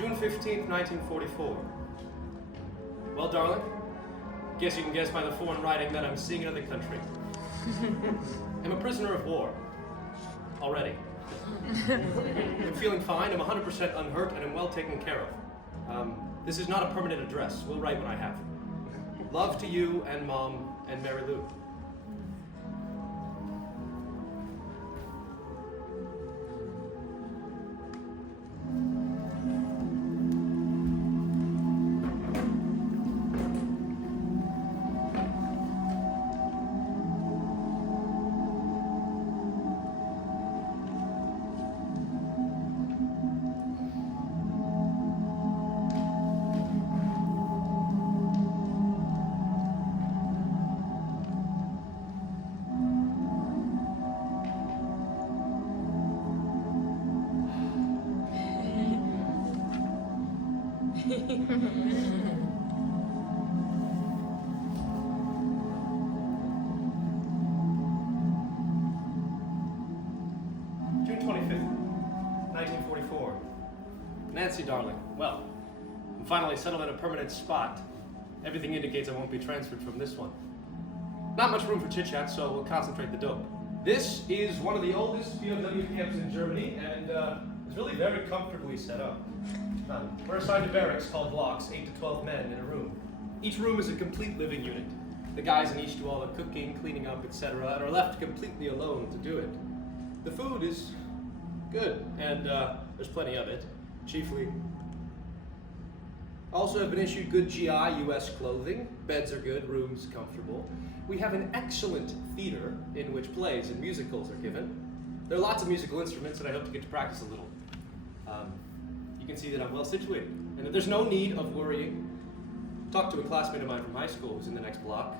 June 15th, 1944. Well, darling, guess you can guess by the foreign writing that I'm seeing another country. I'm a prisoner of war. Already. I'm feeling fine, I'm 100% unhurt, and I'm well taken care of. This is not a permanent address. We'll write what I have. Love to you and Mom and Mary Lou. June 25th, 1944. Nancy, darling, well, I'm finally settled in a permanent spot. Everything indicates I won't be transferred from this one. Not much room for chit-chat, so we'll concentrate the dope. This is one of the oldest POW camps in Germany, and it's really very comfortably set up. We're assigned to barracks called blocks, 8 to 12 men in a room. Each room is a complete living unit. The guys in each do all the cooking, cleaning up, etc., and are left completely alone to do it. The food is good, and there's plenty of it, chiefly. Also have been issued good GI US clothing, beds are good, rooms comfortable. We have an excellent theater in which plays and musicals are given. There are lots of musical instruments, and I hope to get to practice a little. You can see that I'm well situated, and that there's no need of worrying. Talked to a classmate of mine from high school who's in the next block.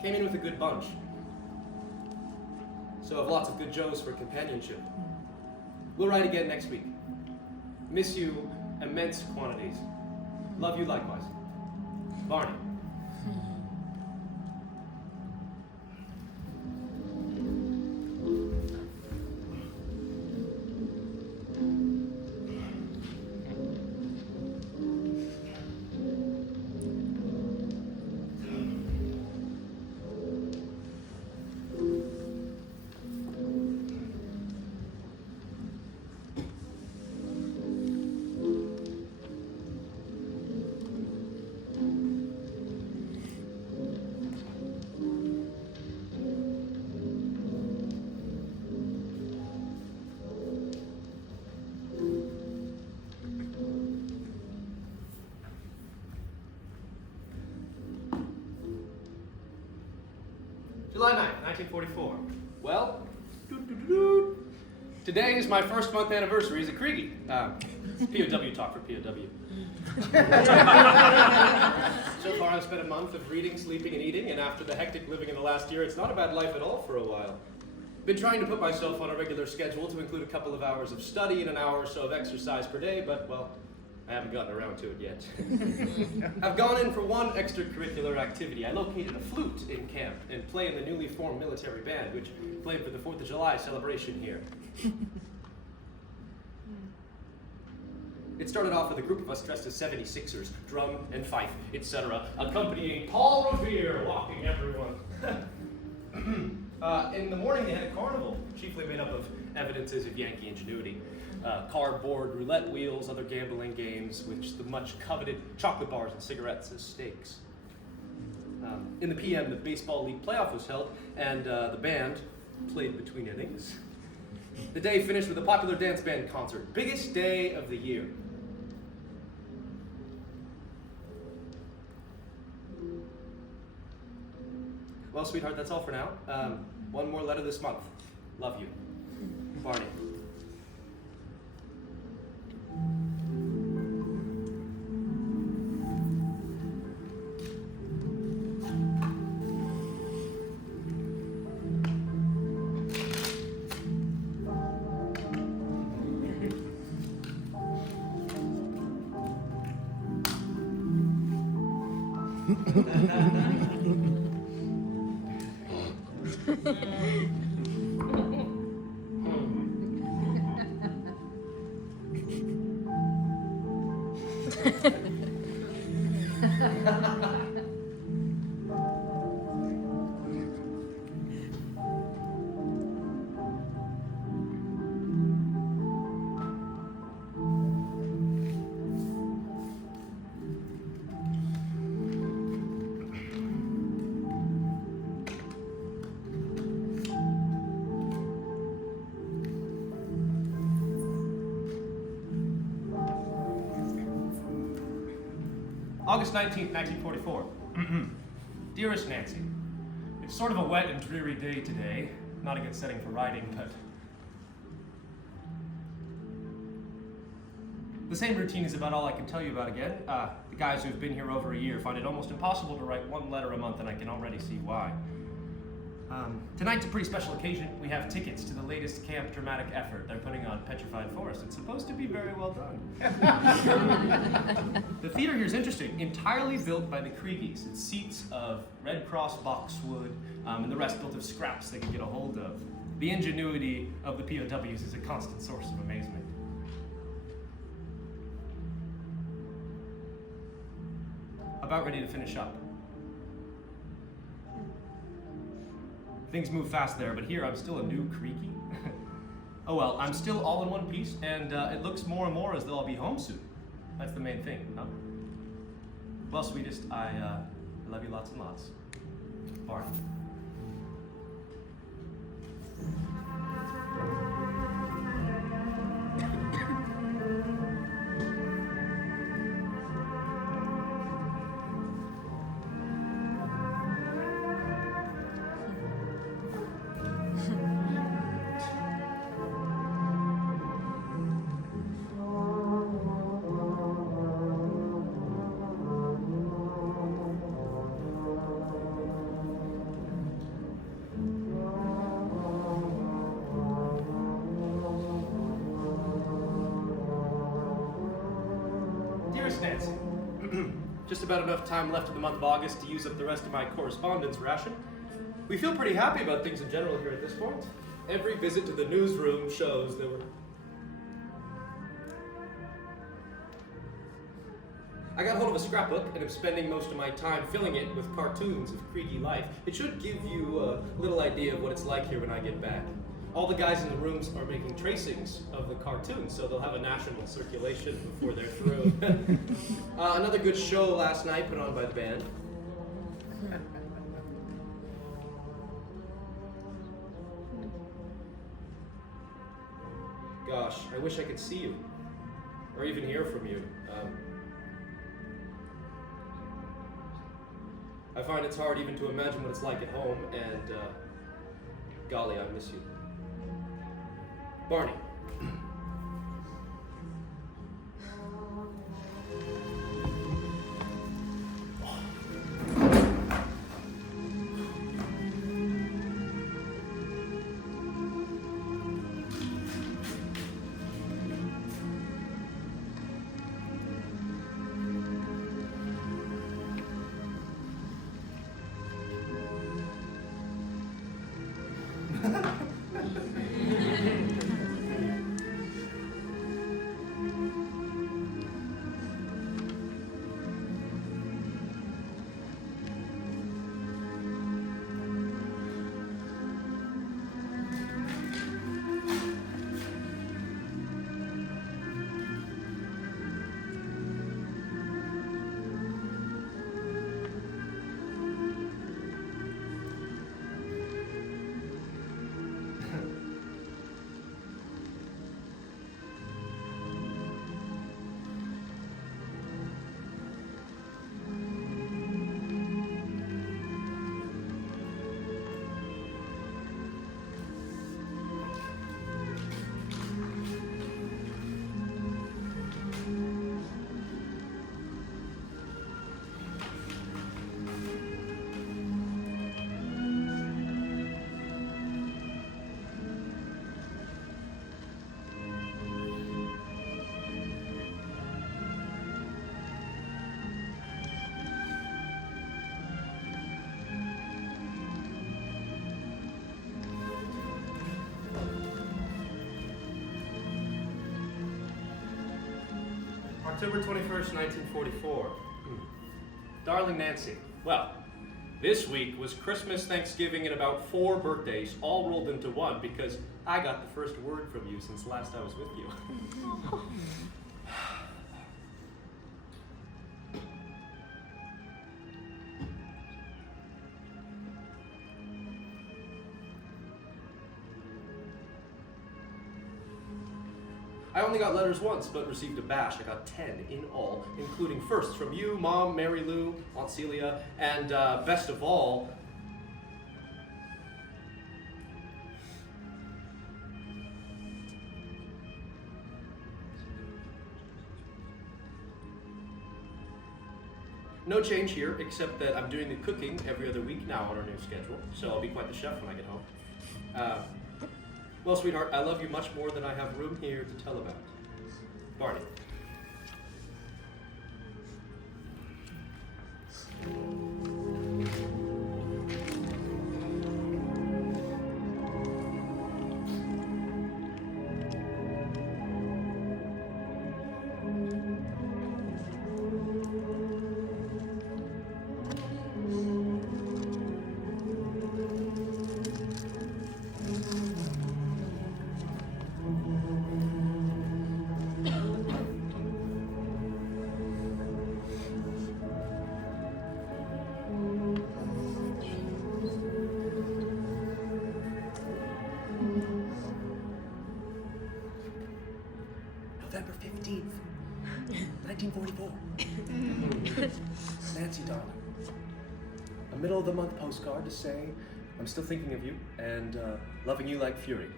Came in with a good bunch. So I have lots of good Joes for companionship. We'll write again next week. Miss you immense quantities. Love you likewise. Barney. July 9th, 1944. Well, today is my first month anniversary as a Kriegi. POW talk for POW. So far I've spent a month of reading, sleeping, and eating, and after the hectic living in the last year, it's not a bad life at all for a while. Been trying to put myself on a regular schedule to include a couple of hours of study and an hour or so of exercise per day, but, well, I haven't gotten around to it yet. I've gone in for one extracurricular activity. I located a flute in camp and play in the newly formed military band, which played for the 4th of July celebration here. It started off with a group of us dressed as 76ers, drum and fife, etc., accompanying Paul Revere walking everyone. In the morning, they had a carnival, chiefly made up of evidences of Yankee ingenuity. Cardboard roulette wheels, other gambling games, which the much coveted chocolate bars and cigarettes as stakes. In the PM, the Baseball League playoff was held, and the band played between innings. The day finished with a popular dance band concert, biggest day of the year. Well, sweetheart, that's all for now. One more letter this month. Love you. Barney. August 19th, 1944. Dearest Nancy, it's sort of a wet and dreary day today. Not a good setting for writing, but the same routine is about all I can tell you about again. The guys who've been here over a year find it almost impossible to write one letter a month, and I can already see why. Tonight's a pretty special occasion. We have tickets to the latest camp dramatic effort they're putting on Petrified Forest. It's supposed to be very well done. The theater here is interesting. Entirely built by the Kriegies. It's seats of Red Cross boxwood, and the rest built of scraps they could get a hold of. The ingenuity of the POWs is a constant source of amazement. About ready to finish up. Things move fast there, but here I'm still a new creaky. Oh well, I'm still all in one piece, and it looks more and more as though I'll be home soon. That's the main thing, huh? Well, sweetest, I love you lots and lots. Barney. Nancy. Just about enough time left in the month of August to use up the rest of my correspondence ration. We feel pretty happy about things in general here at this point. Every visit to the newsroom shows there were... I got hold of a scrapbook and am spending most of my time filling it with cartoons of Kriegi life. It should give you a little idea of what it's like here when I get back. All the guys in the rooms are making tracings of the cartoons, so they'll have a national circulation before they're through. Another good show last night put on by the band. Gosh, I wish I could see you, or even hear from you. I find it's hard even to imagine what it's like at home, and golly, I miss you. Barney. October 21st, 1944. Darling Nancy, well, this week was Christmas, Thanksgiving, and about 4 birthdays, all rolled into one because I got the first word from you since last I was with you. I only got letters once, but received a bash. I got 10 in all, including firsts from you, Mom, Mary Lou, Aunt Celia, and best of all, no change here, except that I'm doing the cooking every other week now on our new schedule, so I'll be quite the chef when I get home. Well, sweetheart, I love you much more than I have room here to tell about. Barney. November 15th, 1944. Nancy, darling. A middle of the month postcard to say I'm still thinking of you and loving you like fury.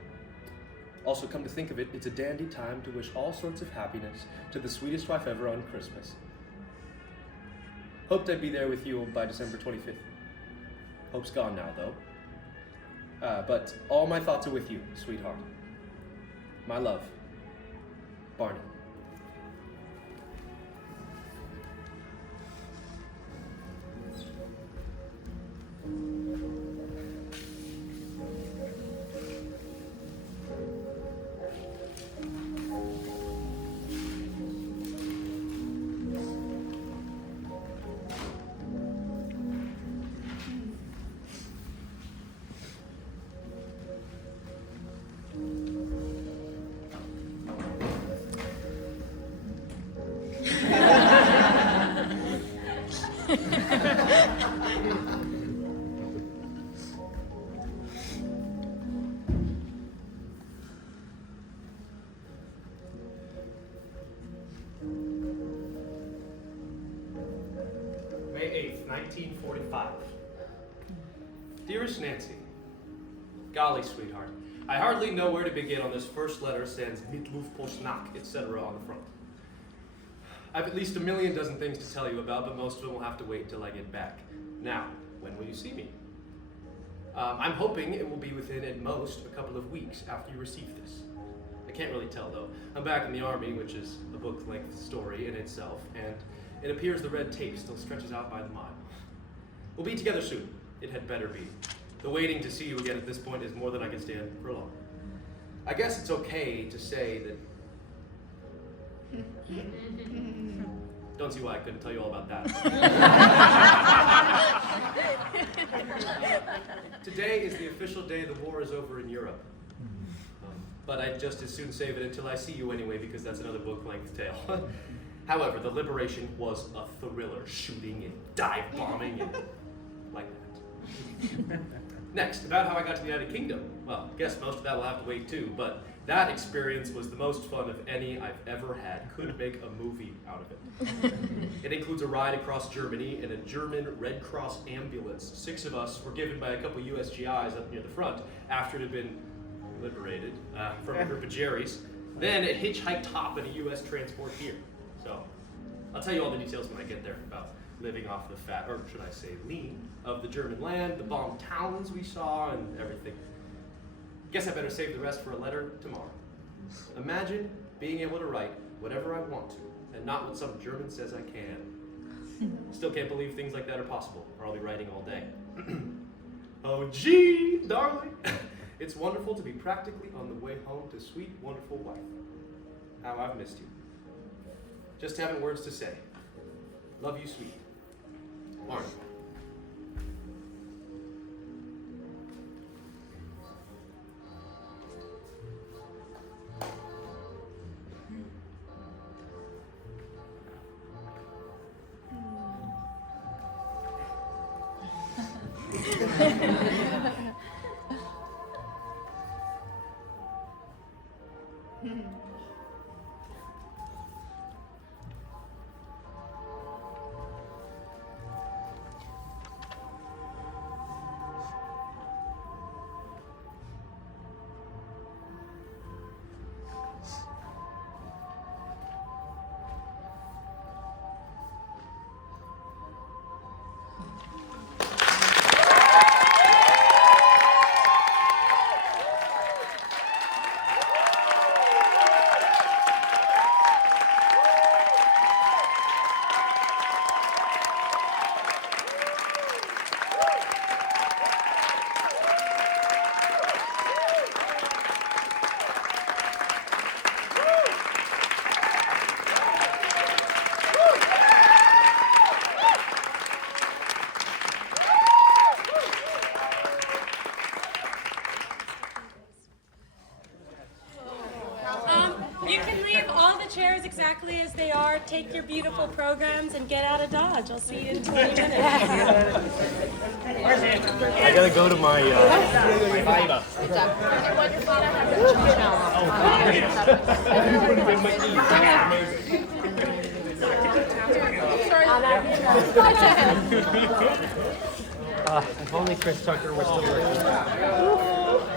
Also, come to think of it, it's a dandy time to wish all sorts of happiness to the sweetest wife ever on Christmas. Hoped I'd be there with you by December 25th. Hope's gone now, though. But all my thoughts are with you, sweetheart. My love. Barney. May 8th, 1945. Dearest Nancy, golly, sweetheart, I hardly know where to begin on this first letter sans Mitluf Posnak, etc. on the front. I've at least a million dozen things to tell you about, but most of them will have to wait until I get back. Now, when will you see me? I'm hoping it will be within, at most, a couple of weeks after you receive this. I can't really tell, though. I'm back in the Army, which is a book-length story in itself, and it appears the red tape still stretches out by the mile. We'll be together soon. It had better be. The waiting to see you again at this point is more than I can stand for long. I guess it's okay to say that... Don't see why I couldn't tell you all about that. Today is the official day the war is over in Europe. But I'd just as soon save it until I see you anyway, because that's another book-length tale. However, the liberation was a thriller, shooting and dive-bombing and like that. Next, about how I got to the United Kingdom. Well, I guess most of that will have to wait too, but that experience was the most fun of any I've ever had. Could make a movie out of it. It includes a ride across Germany in a German Red Cross ambulance. 6 of us were given by a couple USGIs up near the front after it had been liberated from a group of Jerry's. Then it hitchhiked hop in a US transport here. So, I'll tell you all the details when I get there about living off the fat, or should I say lean, of the German land, the bombed towns we saw, and everything. Guess I better save the rest for a letter tomorrow. Imagine being able to write whatever I want to, and not what some German says I can. Still can't believe things like that are possible, or I'll be writing all day. Oh gee, darling, it's wonderful to be practically on the way home to sweet, wonderful wife. How I've missed you. Just haven't words to say. Love you, sweet. Barney. You can leave all the chairs exactly as they are, take your beautiful programs, and get out of Dodge. I'll see you in 20 minutes. I gotta go to my Viva. Good job. Wonderful. I have the change If only Chris Tucker was still working.